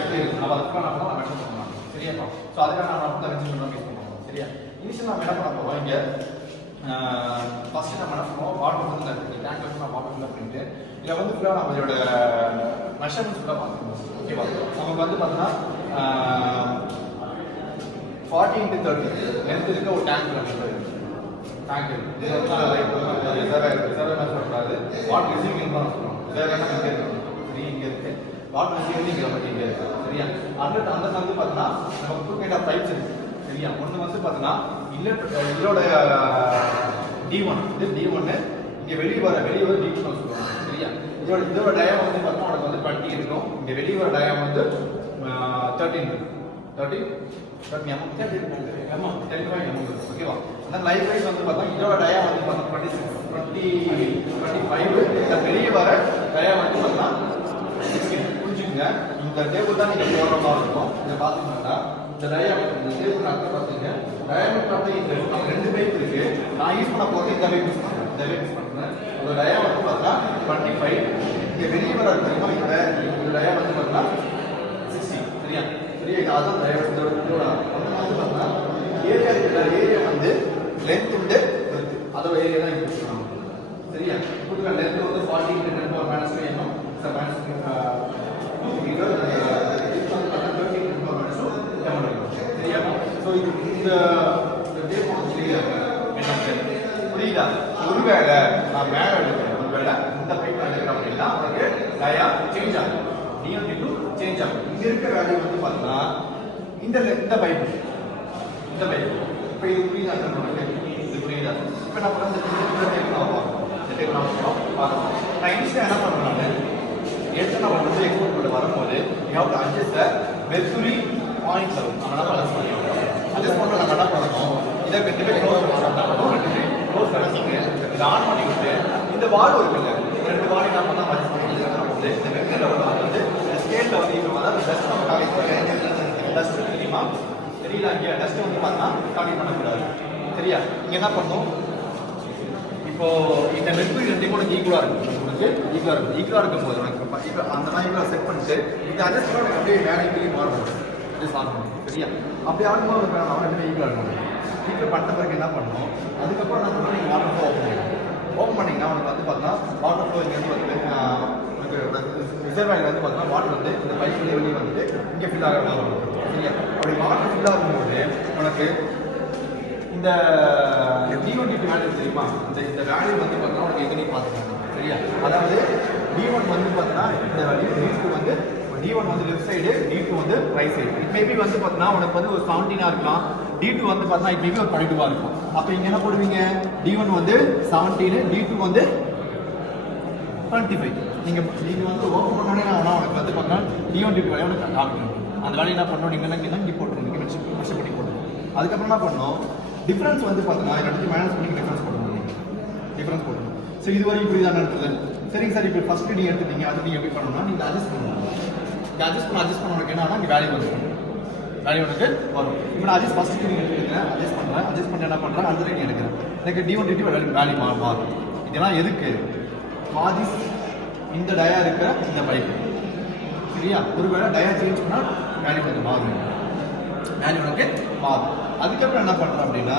எப்படி இருக்கு நம்ம அதுக்கு நம்ம மெஷர் பண்ணலாம் சரியாப்பா. ஸோ அதுக்காக நம்ம வந்து மென்ஷன் பண்ண யூஸ் பண்ணுவோம் சரியா. இனிஷியல் நம்ம என்ன பண்ண போகிறோம் இங்கே ஃபர்ஸ்ட் நம்ம என்ன பண்ணுவோம் வாட்டர் வந்து டேங்க் வச்சு நம்ம வாட்டர் ஃபில் பண்ணிட்டு இதில் வந்து ஃபுல்லாக நம்ம இதோட மெஷர்மெண்ட்ஸ் ஃபுல்லாக பார்த்துக்கணும் ஓகேவா. நமக்கு வந்து பார்த்தீங்கன்னா 40 into 30 லென்த் இருக்க ஒரு டேங்க் நம்ம டேங்க் இது வந்து ரிசர்வ் சொல்லக்கூடாது வாட்டர் ரிசீவிங் தான் சொல்லணும். ரிசர்வ் இங்கே இருக்கு சரி இங்கே இருக்கு வாட்டர் ரிசீவிங் இங்கே இருக்கு சரியா. அந்த வந்து பார்த்தீங்கன்னா நமக்கு 2 kind of pipes இருக்கு சரியா. ஒன்று வந்து பார்த்தீங்கன்னா இதோட D1 இது D1 இங்கே வெளியே வர D2 சொல்லுவாங்க சரியா. இதோட டயம் வந்து பார்த்தீங்கன்னா உனக்கு வந்து 20 இருக்கும். இங்கே வெளியே வர டயம் வந்து 13 இருக்கு 13 ஓகேவா. அந்த லைஃப் வைஸ் வந்து பார்த்தா இதோட டயா வந்து பார்த்தா 25 இந்த வெளியே வர டயா வந்து பார்த்தா 16 புரிஞ்சுக்கங்க. இந்த டேபிள் தான் நீங்கள் போடுற மாதிரி இருக்கும். இதை பார்த்தீங்கன்னா இந்த டயா இந்த டேபிள் அர்த்தம் பார்த்தீங்க டயாமீட்டர் வந்து இந்த ரெண்டு பைப் இருக்கு. நான் யூஸ் பண்ண போகிறது இந்த பைப் யூஸ் பண்ணுறேன் இந்த பைப் யூஸ் பண்ணுறேன். அந்த டயா வந்து பார்த்தா 25 இங்கே வெளியே வர தெரியுமா இந்த டயா வந்து பார்த்தா 60 சரியா சரியா. அதான் இதோட வந்து பார்த்தா ஏரியா வந்து லென்த் உண்டு அதோட ஏரியா தான் இங்கே கொடுத்துருக்காங்க சரியா. கொடுக்குற லென்த் வந்து 40 into 10 power minus 2 mm sir minus சரியா. ஸோ இந்த புரியுதா. ஒருவேளை நான் மேலே எடுக்கிறேன் ஒருவேளை இந்த பைப் எடுக்கிறேன் அப்படின்னா உங்களுக்கு டயா சேஞ்ச் ஆகும் D1 D2 சேஞ்ச் ஆகும். இங்க இருக்க வேல்யூ வந்து பார்த்தீங்கன்னா இந்த பைப் இப்போ இது புரியுதா இது புரியுதா. இப்போ நம்ம வந்து பார்க்கணும். நான் இன்ஸ்டா என்ன பண்ணுறேன் எடுத்து நம்ம வந்து எக்ஸ்போர்ட் பண்ண வரும்போது அட்ஜஸ்ட் மெர்க்குரி பாயிண்ட் லெவல் நம்ம என்ன அட்ஜஸ்ட் பண்ணுறோம். நம்ம என்ன பண்ணணும் இதை க்ளோஸ் பண்ணி இதை ஆன் பண்ணி விட்டு இந்த வால் இருக்குல்ல ரெண்டு வால் என்ன பண்ணால் அட்ஜஸ்ட் பண்ணி இந்த மெர்க்குரி லெவலில் வந்து ஸ்கேலில் வந்து இப்போ அதாவது டஸ்ட் நம்ம காலேஜ் டஸ்ட் தெரியுமா தெரியல. இங்கே டஸ்ட் வந்து பார்த்தா காலி பண்ணக்கூடாது சரியா. இங்கே என்ன பண்ணணும் இப்போ இந்த மெர்க்குரி ரெண்டையும் கூட ஈக்குவலாக இருக்கும் உனக்கு ஈக்குவலாக இருக்கும்போது உனக்கு இப்போ அந்த மாதிரி ஈக்குவலாக செட் பண்ணிட்டு இந்த அட்ஜஸ்ட் பண்ண எனக்கு அப்படியே வேலை ஈக்குவலி மாறும் அட்ஜஸ்ட் ஆகணும் சரியா. அப்படி ஆகும்போது அவன் ரெண்டுமே ஈக்குவலாக இருக்கணும். ஈக்குவல் பண்ண பிறகு என்ன பண்ணணும் அதுக்கப்புறம் நம்ம வந்து வாட்டர் ஃப்ளோ ஓப்பன் பண்ணிங்கன்னா உனக்கு வந்து பார்த்தீங்கன்னா வாட்டர் ஃப்ளோ இங்கே வந்து ரிசர்வாயர் வந்து பார்த்தீங்கன்னா வாட்டர் வந்து இந்த பைப் வெளியே வந்துட்டு இங்கே ஃபில் ஆகிற மாதிரி வரும் சரியா. அப்படி வாட்டர் ஃபில் ஆகும்போது உனக்கு இந்த D1 D2 வேல்யூ தெரியுமா இந்த வேல்யூ வந்து பார்த்தீங்கன்னா உனக்கு எங்கே பார்த்துக்கலாம் சரியா. அதாவது D1 வந்து பார்த்தீங்கன்னா இந்த வேல்யூ D2 வந்து D1 வந்து லெஃப்ட் சைடு D2 வந்து ரைட் சைடு. இட் மேபி வந்து பார்த்தீங்கன்னா உனக்கு வந்து ஒரு 17 இருக்கலாம். D2 வந்து பார்த்தீங்கன்னா இட் மேபி ஒரு 22 இருக்கும். அப்போ இங்கே என்ன போடுவீங்க D1 வந்து 17 D2 வந்து 25. நீங்கள் வந்து ஓப்பன் பண்ணோடனே நான் உனக்கு வந்து பார்த்தீங்கன்னா D1 D2 வேலையை உனக்கு காமிக்கணும். அந்த வேலையை என்ன பண்ணணும் நீங்கள் இங்கே போட்டுருங்க மெஷர் பண்ணி போட்டுருங்க. அதுக்கப்புறம் என்ன பண்ணணும் டிஃபரன்ஸ் வந்து பார்த்தீங்கன்னா எடுத்து மைனஸ் பண்ணி டிஃபரன்ஸ் போடணும் டிஃபரன்ஸ் போடணும். ஸோ இது வரைக்கும் புரியுதானது சரிங்க சார். இப்போ ஃபர்ஸ்ட் நீங்கள் எடுத்துட்டீங்க அது நீங்கள் எப்படி பண்ணணும்னா நீங்கள் அட்ஜஸ்ட் பண்ணணும். இங்கே அட்ஜஸ்ட் பண்ண உனக்கு என்னன்னா இங்கே வேல்யூ வந்து உனக்கு வரும். இப்போ நான் ஃபர்ஸ்ட் நீங்கள் எடுத்துக்கிறேன் அட்ஜஸ்ட் பண்ணி என்ன பண்ணுறேன் அந்த ரேட் எடுக்கிறேன் எனக்கு D1 D2 வேல்யூ மாறும். இதெல்லாம் எதுக்கு பாதி இந்த டயா இருக்கிற இந்த பைப் சரியா. ஒருவேளை டயா சேஞ்ச் பண்ணால் வேல்யூ கொஞ்சம் மாறும் வேல்யூ உனக்கு மாறும். அதுக்கப்புறம் என்ன பண்ணுறேன் அப்படின்னா